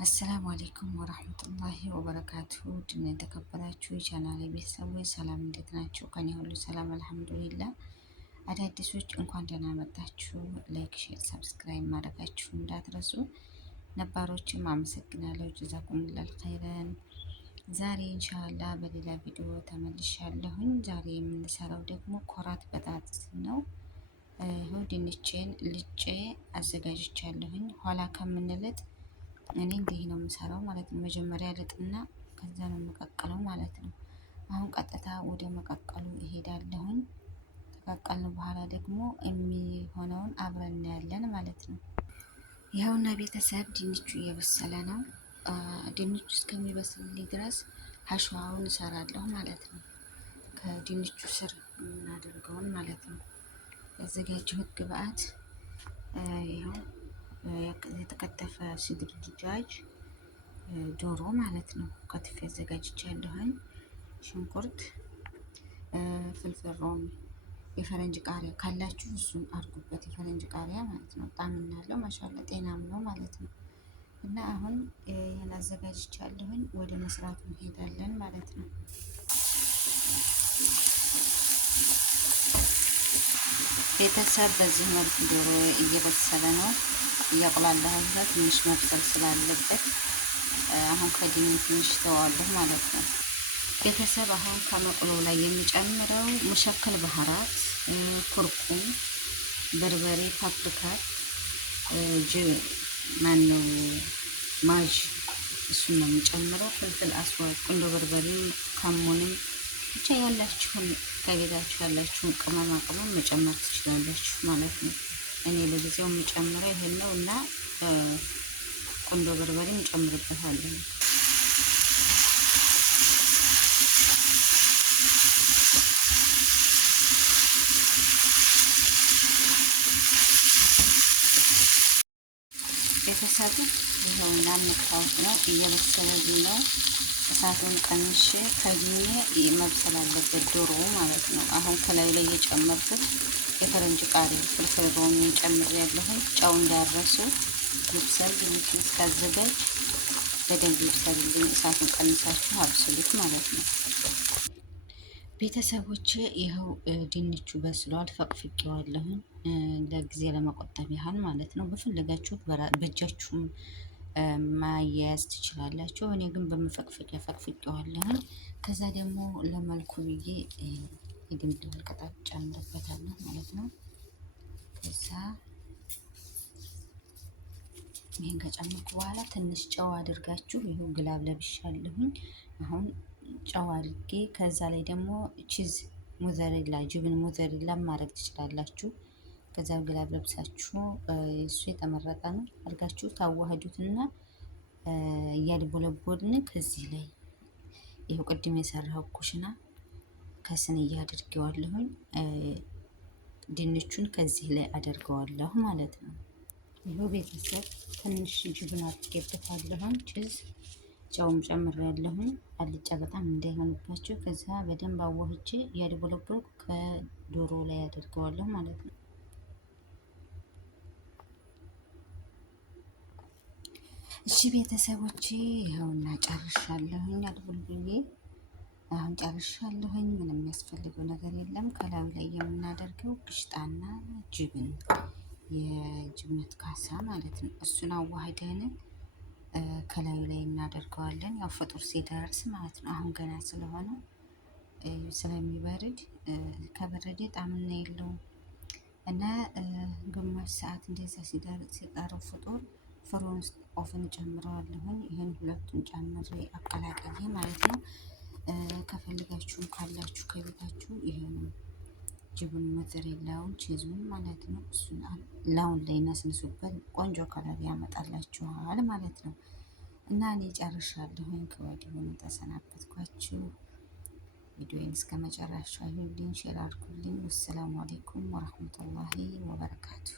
አሰላሙ አሌይኩም ወረህመቱላሂ ወበረካቱሁ። ድና የተከበራችሁ የቻናሌ ቤተሰቦች ሰላም፣ እንዴት ናቸው? ከኔ ሁሉ ሰላም አልሐምዱሊላህ። አዳዲሶች እንኳን ደህና መጣችሁ። ላይክ፣ ሼር፣ ሰብስክራይብ ማድረጋችሁ እንዳትረሱ። ነባሮችም አመሰግናለሁ። ጀዛኩሙላህ ኸይረን። ዛሬ ኢንሻአላህ በሌላ ቪዲዮ ተመልሻለሁኝ። ዛሬ የምንሰራው ደግሞ ኮራት በጣጥስ ነው። ይኸው ድንቼን ልጬ አዘጋጅቻለሁኝ። ኋላ ከምንልጥ እኔ እንዲህ ነው የምሰራው ማለት ነው። መጀመሪያ ልጥና ከዛ ነው የምቀቅለው ማለት ነው። አሁን ቀጥታ ወደ መቀቀሉ እሄዳለሁኝ። ከቀቀልን በኋላ ደግሞ የሚሆነውን አብረን እናያለን ማለት ነው። ይኸውና ቤተሰብ ድንቹ እየበሰለ ነው። ድንቹ እስከሚበስልልኝ ድረስ ሀሸዋውን እሰራለሁ ማለት ነው። ከድንቹ ስር የምናደርገውን ማለት ነው። ያዘጋጀሁት ግብአት ይኸው የተከተፈ ሲድር ድጃጅ ዶሮ ማለት ነው። ከትፌ አዘጋጅቻለሁኝ። ሽንኩርት፣ ፍልፍል ሮሚ፣ የፈረንጅ ቃሪያ ካላችሁ እሱን አድርጉበት። የፈረንጅ ቃሪያ ማለት ነው። ጣዕም እናለው ማሻላ ጤናም ነው ማለት ነው። እና አሁን ይህን አዘጋጅቻለሁኝ። ወደ መስራቱ እንሄዳለን ማለት ነው። ቤተሰብ በዚህ መልኩ ዶሮ እየበሰለ ነው። እያቁላለሁ ትንሽ መብሰል ስላለበት አሁን ከድኝ ትንሽ ተዋለሁ ማለት ነው። ቤተሰብ አሁን ከመቁሎ ላይ የሚጨምረው ሙሸክል ባህራት፣ ኩርኩም፣ በርበሬ፣ ፓፕሪካ፣ ማነው ማጅ እሱን ነው የሚጨምረው። ፍልፍል አስዋድ፣ ቁንዶ በርበሬ፣ ከሙንም ብቻ ያላችሁን ከቤታችሁ ያላችሁን ቅመማ ቅመም መጨመር ትችላላችሁ ማለት ነው። እኔ ለጊዜው የምጨምረው ይሄን ነው እና ቁንዶ በርበሬ እንጨምርበታለን። ቤተሰቡ ይኸውና የምታዩት ነው፣ እየበሰለልኝ ነው። እሳቱን ቀንሼ ከድኜ መብሰል አለበት ዶሮ ማለት ነው። አሁን ከላዩ ላይ የጨመርኩት የፈረንጅ ቃሪያ፣ ፍልፍል ሮሚ ጨምሬያለሁኝ። ጨው እንዳረሱ ይብሰል። ድንቹን እስካዘጋጅ በደንብ ይብሰልልኝ። እሳቱን ቀንሳችሁ አብስሉት ማለት ነው። ቤተሰቦቼ ይኸው ድንቹ በስሏል። ፈቅፍቄዋለሁኝ ለጊዜ ለመቆጠብ ያህል ማለት ነው። በፈለጋችሁት በእጃችሁም ማያያዝ ትችላላችሁ። እኔ ግን በመፈቅፈቂያ ፈቅፍቄዋለሁኝ። ከዛ ደግሞ ለመልኩ ብዬ የድንብላል ቅጠል ጨምርበታለሁ ማለት ነው። ከዛ ይህን ከጨመርኩ በኋላ ትንሽ ጨው አድርጋችሁ ይኸው ግላብ ለብሻለሁኝ። አሁን ጨው አድርጌ ከዛ ላይ ደግሞ ቺዝ ሙዘሬላ፣ ጅብን ሙዘሬላ ማድረግ ትችላላችሁ። ከዛ ግላብ ለብሳችሁ እሱ የተመረጠ ነው አድርጋችሁ ታዋህዱትና እያድቦለቦልን ከዚህ ላይ ይኸው ቅድም የሰራው ኩሽና ከስንያ አድርጌዋለሁኝ። ድንቹን ከዚህ ላይ አደርገዋለሁ ማለት ነው። ይኸው ቤተሰብ ትንሽ ጅብን አድርጌበታለሁኝ። ቺዝ ጨውም ጨምሬያለሁኝ። አልጫ በጣም እንዳይሆንባችሁ። ከዛ በደንብ አዋህቼ እያድቦለቦልኩ ከዶሮ ላይ አደርገዋለሁ ማለት ነው። እሺ ቤተሰቦቼ ይኸውና ጨርሻለሁኝ። አድቦልብዬ አሁን ጨርሻለሁኝ። ምንም የሚያስፈልገው ነገር የለም። ከላዩ ላይ የምናደርገው ግሽጣና ጅብን፣ የጅብነት ካሳ ማለት ነው። እሱን አዋህደን ከላዩ ላይ እናደርገዋለን። ያው ፍጡር ሲደርስ ማለት ነው። አሁን ገና ስለሆነ ስለሚበርድ ከበረደ ጣዕምና የለውም እና ግማሽ ሰዓት እንደዛ ሲቀረው ፍጡር ፍሩን ውስጥ ኦፍን ጨምረዋለሁኝ። ይህን ሁለቱን ጨምሬ አቀላቅዬ ማለት ነው። ከፈልጋችሁም ካላችሁ ከቤታችሁ ይሄን ጅቡን ሞዘሬላውን ቺዙን ማለት ነው። እሱን ላውን ላይ ነስንሱበት ቆንጆ ከለር ያመጣላችኋል ማለት ነው። እና እኔ ጨርሻለሁኝ። ከወዲሁ ተሰናበትኳችሁ። ቪዲዮውን እስከ መጨረሻው ይሁንልኝ፣ ሼር አድርጉልኝ። ወሰላሙ አለይኩም ወራህመቱላሂ ወበረካቱ።